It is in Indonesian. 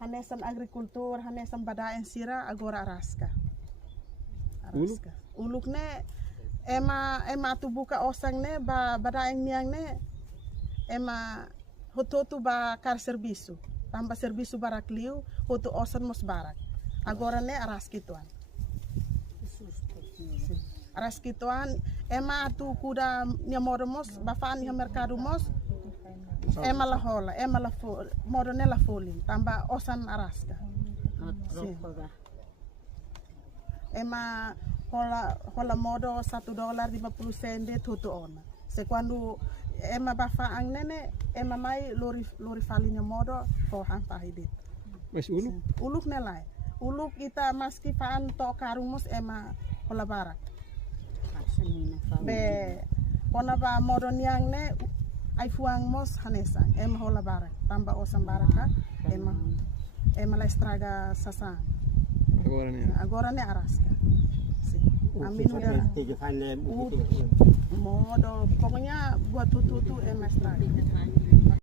hanesan agrikultur, hanesan badaen sira agora araska. Uluk ne ema tu buka osang ne badaeng niang ne ema hototu ba kar servisu. Tamba servisu barak liu hotu osan mos barak. Agora ne araski tuan. Araski tuan ema tu kuda nyamoromos bafan ha merkado mos ema la hola ema la modone la folin tamba osan araska. Ema hola modo $1.50 tutu ona. Se quando ema bafaang nene ema mai lori falinya modo ko hang pahidit. Mas uluk? Uluk nelai. Uluk kita maski faan to karumos ema hola barak. Be kona ba modo niang ne ai fuang mos hanesang ema hola barak tamba osan baraka ema la estraga sasang. Agora ne araska. Amin udah modo pokoknya buat tutu ema estraga.